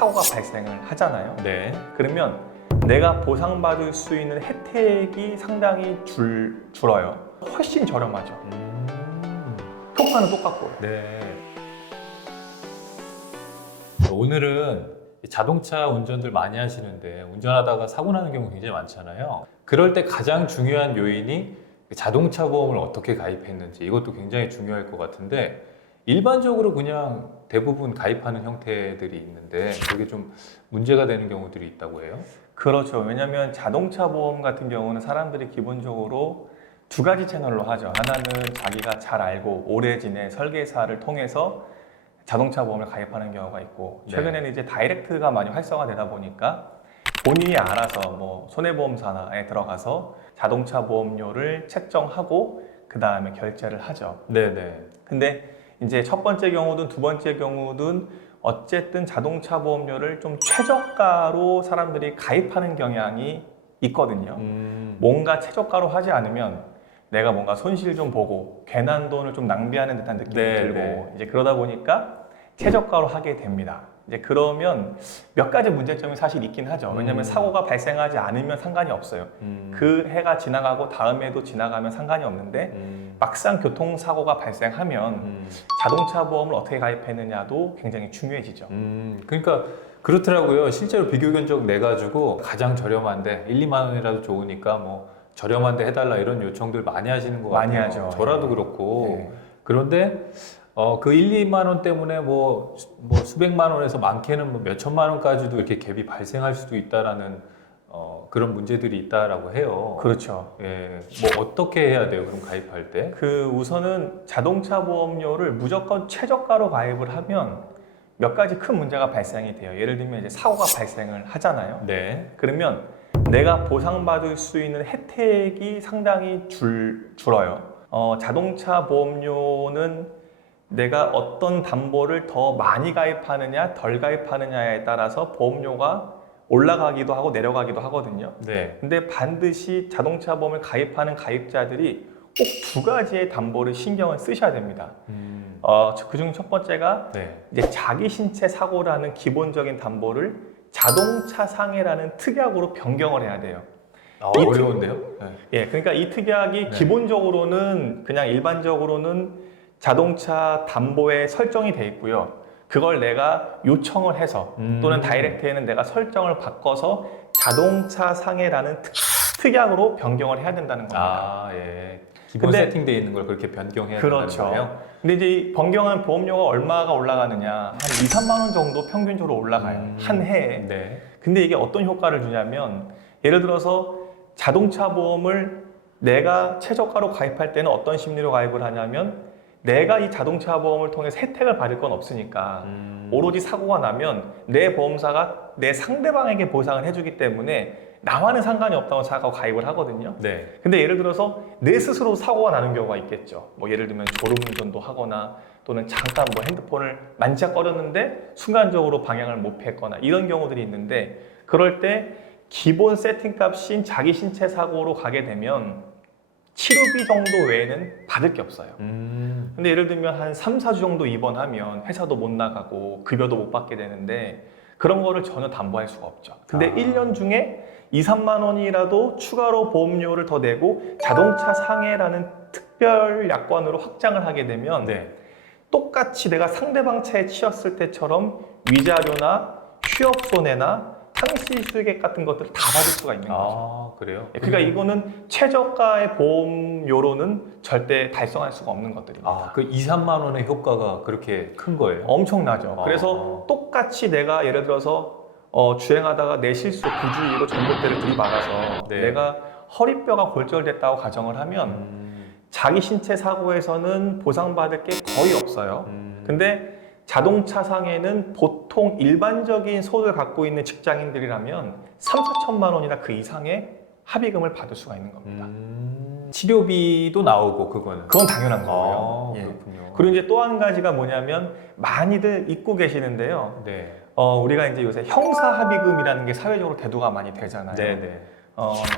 사고가 발생을 하잖아요. 네. 그러면 내가 보상받을 수 있는 혜택이 상당히 줄어요. 훨씬 저렴하죠. 효과는 똑같고요. 네. 오늘은 자동차 운전들 많이 하시는데 운전하다가 사고 나는 경우 굉장히 많잖아요. 그럴 때 가장 중요한 요인이 자동차 보험을 어떻게 가입했는지, 이것도 굉장히 중요할 것 같은데, 일반적으로 그냥 대부분 가입하는 형태들이 있는데 그게 좀 문제가 되는 경우들이 있다고 해요. 그렇죠. 왜냐하면 자동차 보험 같은 경우는 사람들이 기본적으로 두 가지 채널로 하죠. 하나는 자기가 잘 알고 오래 지낸 설계사를 통해서 자동차 보험을 가입하는 경우가 있고, 최근에는 이제 다이렉트가 많이 활성화되다 보니까 본인이 알아서 뭐 손해보험사에 들어가서 자동차 보험료를 책정하고 그 다음에 결제를 하죠. 네네. 근데 이제 첫 번째 경우든 두 번째 경우든 어쨌든 자동차 보험료를 좀 최저가로 사람들이 가입하는 경향이 있거든요. 뭔가 최저가로 하지 않으면 내가 뭔가 손실 좀 보고 괜한 돈을 좀 낭비하는 듯한 느낌이 들고, 이제 그러다 보니까 최저가로 하게 됩니다. 이제 그러면 몇 가지 문제점이 사실 있긴 하죠. 왜냐하면 사고가 발생하지 않으면 상관이 없어요. 그 해가 지나가고 다음 해도 지나가면 상관이 없는데 막상 교통사고가 발생하면 자동차 보험을 어떻게 가입했느냐도 굉장히 중요해지죠. 그러니까 그렇더라고요. 실제로 비교 견적 내가지고 가장 저렴한데 1, 2만 원이라도 좋으니까 뭐 저렴한데 해달라 이런 요청들 많이 하시는 것 같아요. 많이 하죠. 저라도 네. 그렇고. 네. 그런데 그 1, 2만 원 때문에 뭐 수백만 원에서 많게는 뭐 몇천만 원까지도 이렇게 갭이 발생할 수도 있다라는 그런 문제들이 있다라고 해요. 그렇죠. 예, 뭐 어떻게 해야 돼요? 그럼 가입할 때? 우선은 자동차 보험료를 무조건 최저가로 가입을 하면 몇 가지 큰 문제가 발생이 돼요. 예를 들면 이제 사고가 발생을 하잖아요. 네. 그러면 내가 보상받을 수 있는 혜택이 상당히 줄어요. 자동차 보험료는 내가 어떤 담보를 더 많이 가입하느냐 덜 가입하느냐에 따라서 보험료가 올라가기도 하고 내려가기도 하거든요. 네. 근데 반드시 자동차 보험을 가입하는 가입자들이 꼭 두 가지의 담보를 신경을 쓰셔야 됩니다. 그중 첫 번째가 네. 이제 자기 신체 사고라는 기본적인 담보를 자동차 상해라는 특약으로 변경을 해야 돼요. 어려운데요? 네. 예, 그러니까 이 특약이 네. 기본적으로는 그냥 일반적으로는 자동차 담보에 설정이 돼 있고요. 그걸 내가 요청을 해서 또는 다이렉트에는 내가 설정을 바꿔서 자동차 상해라는 특약으로 변경을 해야 된다는 겁니다. 아, 예. 기본 세팅되어 있는 걸 그렇게 변경해야 된다는 거예요? 근데 이제 이 변경한 보험료가 얼마가 올라가느냐, 한 2, 3만 원 정도 평균적으로 올라가요. 한 해에. 네. 근데 이게 어떤 효과를 주냐면, 예를 들어서 자동차 보험을 내가 최저가로 가입할 때는 어떤 심리로 가입을 하냐면, 내가 이 자동차 보험을 통해서 혜택을 받을 건 없으니까 오로지 사고가 나면 내 보험사가 내 상대방에게 보상을 해주기 때문에 나와는 상관이 없다고 생각하고 가입을 하거든요. 네. 근데 예를 들어서 내 스스로 사고가 나는 경우가 있겠죠. 뭐 예를 들면 졸음운전도 하거나 또는 잠깐 뭐 핸드폰을 만지작거렸는데 순간적으로 방향을 못 폈거나 이런 경우들이 있는데, 그럴 때 기본 세팅값인 자기 신체 사고로 가게 되면 치료비 정도 외에는 받을 게 없어요. 근데 예를 들면 한 3, 4주 정도 입원하면 회사도 못 나가고 급여도 못 받게 되는데 그런 거를 전혀 담보할 수가 없죠. 근데 1년 중에 2, 3만 원이라도 추가로 보험료를 더 내고 자동차 상해라는 특별 약관으로 확장을 하게 되면 똑같이 내가 상대방 차에 치였을 때처럼 위자료나 취업손해나 상시 수익액 같은 것들을 다 받을 수가 있는 거죠. 아, 그래요? 그러니까 이거는 최저가의 보험료로는 절대 달성할 수가 없는 것들입니다. 그 2, 3만 원의 효과가 그렇게 큰 거예요? 엄청나죠. 그래서 똑같이 내가 예를 들어서 주행하다가 내 실수 부주의로 전봇대를 들이받아서 내가 허리뼈가 골절됐다고 가정을 하면 자기 신체 사고에서는 보상받을 게 거의 없어요. 근데 자동차 상해는 보통 일반적인 소득을 갖고 있는 직장인들이라면 3, 4천만 원이나 그 이상의 합의금을 받을 수가 있는 겁니다. 치료비도 나오고 그거는? 그건 당연한 거고요. 그렇군요. 그리고 이제 또 한 가지가 뭐냐면 많이들 잊고 계시는데요. 우리가 이제 요새 형사합의금이라는 게 사회적으로 대두가 많이 되잖아요. 이제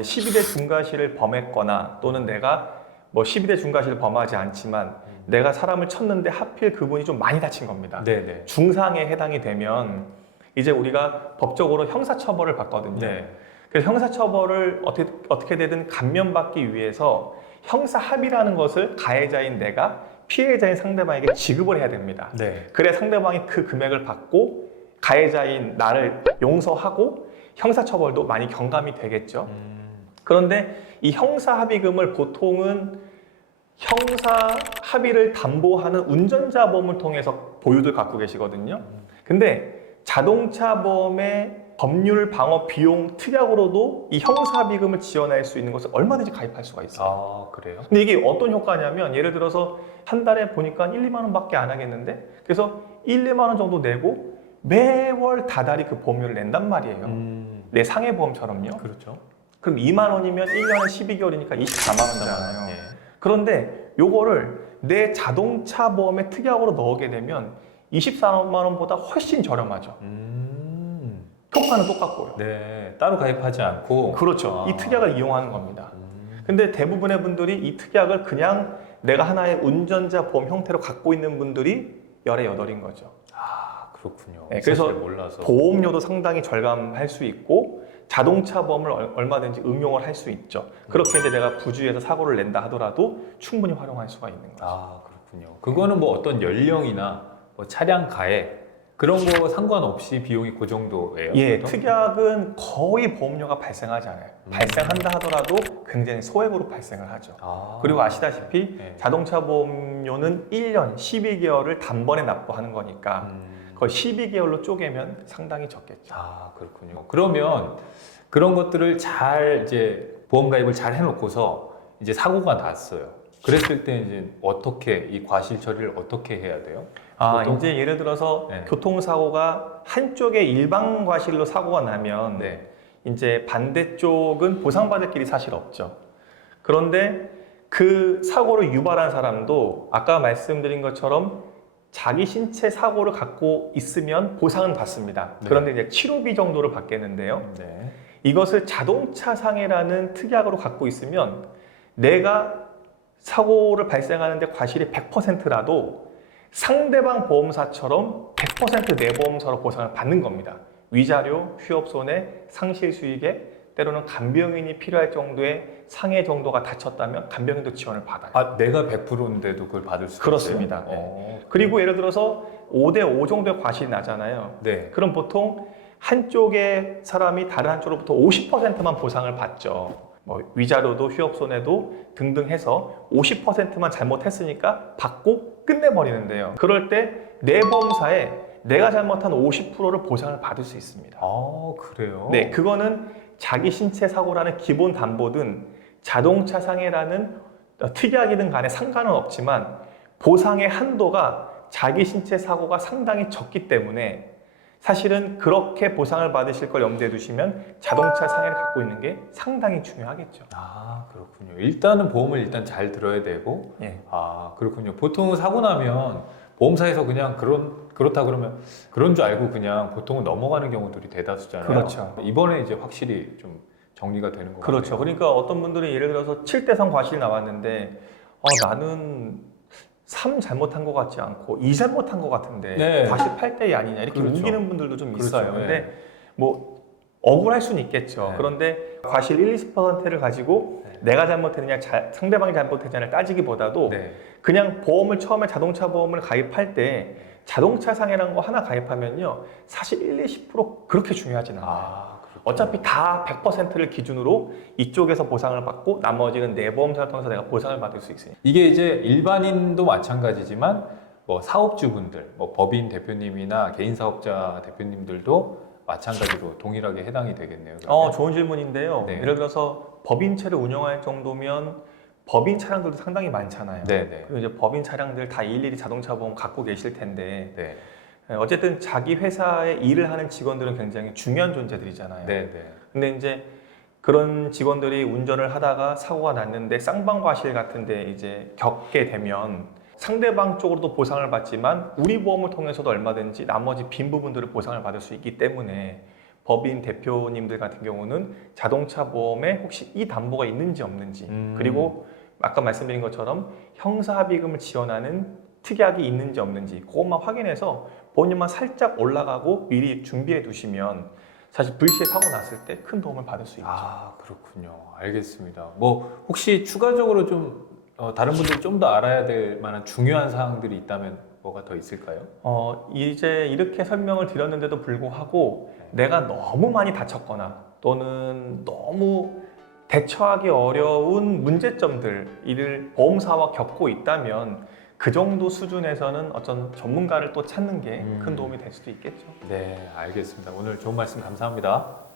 12대 중과실을 범했거나 또는 내가 뭐 12대 중과실을 범하지 않지만 내가 사람을 쳤는데 하필 그분이 좀 많이 다친 겁니다. 중상에 해당이 되면 이제 우리가 법적으로 형사처벌을 받거든요. 네. 그래서 형사처벌을 어떻게 되든 감면받기 위해서 형사합의라는 것을 가해자인 내가 피해자인 상대방에게 지급을 해야 됩니다. 네. 그래야 상대방이 그 금액을 받고 가해자인 나를 용서하고 형사처벌도 많이 경감이 되겠죠. 그런데 이 형사합의금을 보통은 형사합의를 담보하는 운전자 보험을 통해서 보유들 갖고 계시거든요. 근데 자동차 보험의 법률 방어 비용 특약으로도 이 형사합의금을 지원할 수 있는 것을 얼마든지 가입할 수가 있어요. 아, 그래요? 근데 이게 어떤 효과냐면 예를 들어서 한 달에 보니까 1, 2만 원밖에 안 하겠는데 그래서 1, 2만 원 정도 내고 매월 다달이 그 보험료를 낸단 말이에요. 내 상해 보험처럼요. 그렇죠. 그럼 2만 원이면 1년에 12개월이니까 24만 원이잖아요. 예. 그런데 요거를 내 자동차 보험에 특약으로 넣게 되면 24만 원보다 훨씬 저렴하죠. 효과는 똑같고요. 네. 따로 가입하지 않고. 그렇죠. 아. 이 특약을 이용하는 겁니다. 근데 대부분의 분들이 이 특약을 그냥 내가 하나의 운전자 보험 형태로 갖고 있는 분들이 열의 여덟인 거죠. 아, 그렇군요. 네, 그래서 사실 몰라서. 보험료도 상당히 절감할 수 있고 자동차 보험을 얼마든지 응용을 할 수 있죠. 그렇게 이제 내가 부주의해서 사고를 낸다 하더라도 충분히 활용할 수가 있는 거죠. 아, 그렇군요. 그거는 뭐 어떤 연령이나 뭐 차량 가액 그런 거 상관없이 비용이 그 정도예요? 예, 보통? 특약은 거의 보험료가 발생하지 않아요. 발생한다 하더라도 굉장히 소액으로 발생을 하죠. 아. 그리고 아시다시피 네. 자동차 보험료는 1년, 12개월을 단번에 납부하는 거니까 그걸 12개월로 쪼개면 상당히 적겠죠. 아, 그렇군요. 그러면 그런 것들을 잘 이제 보험 가입을 잘 해놓고서 이제 사고가 났어요. 그랬을 때 이제 어떻게 이 과실 처리를 어떻게 해야 돼요? 보통? 이제 예를 들어서 네. 교통사고가 한쪽에 일반 과실로 사고가 나면 네. 이제 반대쪽은 보상받을 길이 사실 없죠. 그런데 그 사고를 유발한 사람도 아까 말씀드린 것처럼 자기 신체 사고를 갖고 있으면 보상은 받습니다. 네. 그런데 이제 치료비 정도를 받겠는데요. 네. 이것을 자동차 상해라는 특약으로 갖고 있으면 내가 사고를 발생하는데 과실이 100%라도 상대방 보험사처럼 100% 내 보험사로 보상을 받는 겁니다. 위자료, 휴업손해, 상실수익에 때로는 간병인이 필요할 정도의 상해 정도가 다쳤다면 간병인도 지원을 받아요. 아, 내가 100%인데도 그걸 받을 수가 그렇습니다. 있어요? 네. 그리고 예를 들어서 5대5 정도의 과실이 나잖아요. 네. 그럼 보통 한쪽의 사람이 다른 한쪽으로부터 50%만 보상을 받죠. 뭐 위자료도 휴업손해도 등등 해서 50%만 잘못했으니까 받고 끝내버리는데요. 그럴 때 내 보험사에 내가 잘못한 50%를 보상을 받을 수 있습니다. 아, 그래요? 네, 그거는 자기 신체 사고라는 기본 담보든 자동차 상해라는 특약이든 간에 상관은 없지만 보상의 한도가 자기 신체 사고가 상당히 적기 때문에 사실은 그렇게 보상을 받으실 걸 염두에 두시면 자동차 상해를 갖고 있는 게 상당히 중요하겠죠. 아, 그렇군요. 일단은 보험을 일단 잘 들어야 되고. 예. 아, 그렇군요. 보통은 사고 나면 보험사에서 그냥 그렇다 그러면 그런 줄 알고 그냥 보통은 넘어가는 경우들이 대다수잖아요. 그렇죠. 이번에 이제 확실히 좀 정리가 되는 것 그렇죠. 같아요. 그러니까 어떤 분들이 예를 들어서 7대3 과실이 나왔는데 나는 3 잘못한 것 같지 않고 2 잘못한 것 같은데 네. 과실 8대2 아니냐 이렇게 그렇죠. 우기는 분들도 좀 그렇죠. 있어요. 네. 근데 뭐 억울할 수는 있겠죠. 네. 그런데 과실 1, 20%를 가지고 네. 내가 잘못했느냐 상대방이 잘못했느냐를 따지기보다도 네. 그냥 보험을 처음에 자동차 보험을 가입할 때 자동차 상해라는 거 하나 가입하면요 사실 1, 20% 그렇게 중요하진 않아요. 아, 그렇군요. 어차피 다 100%를 기준으로 이쪽에서 보상을 받고 나머지는 내 보험사를 통해서 내가 보상을 받을 수 있으니까. 이게 이제 일반인도 마찬가지지만 뭐 사업주분들, 뭐 법인 대표님이나 개인 사업자 대표님들도 마찬가지로 동일하게 해당이 되겠네요. 그러면. 좋은 질문인데요. 네. 예를 들어서 법인체를 운영할 정도면 법인 차량들도 상당히 많잖아요. 네네. 그리고 이제 법인 차량들 다 일일이 자동차 보험 갖고 계실 텐데 네. 어쨌든 자기 회사에 일을 하는 직원들은 굉장히 중요한 존재들이잖아요. 네네. 근데 이제 그런 직원들이 운전을 하다가 사고가 났는데 쌍방과실 같은데 이제 겪게 되면 상대방 쪽으로도 보상을 받지만 우리 보험을 통해서도 얼마든지 나머지 빈 부분들을 보상을 받을 수 있기 때문에 법인 대표님들 같은 경우는 자동차 보험에 혹시 이 담보가 있는지 없는지 그리고 아까 말씀드린 것처럼 형사합의금을 지원하는 특약이 있는지 없는지 그것만 확인해서 보험료만 살짝 올라가고 미리 준비해 두시면 사실 불시에 사고 났을 때 큰 도움을 받을 수 있죠. 아, 그렇군요. 알겠습니다. 뭐 혹시 추가적으로 좀 다른 분들이 좀 더 알아야 될 만한 중요한 사항들이 있다면 뭐가 더 있을까요? 이제 이렇게 설명을 드렸는데도 불구하고 내가 너무 많이 다쳤거나 또는 너무 대처하기 어려운 문제점들, 이를 보험사와 겪고 있다면 그 정도 수준에서는 어떤 전문가를 또 찾는 게 큰 도움이 될 수도 있겠죠. 네, 알겠습니다. 오늘 좋은 말씀 감사합니다.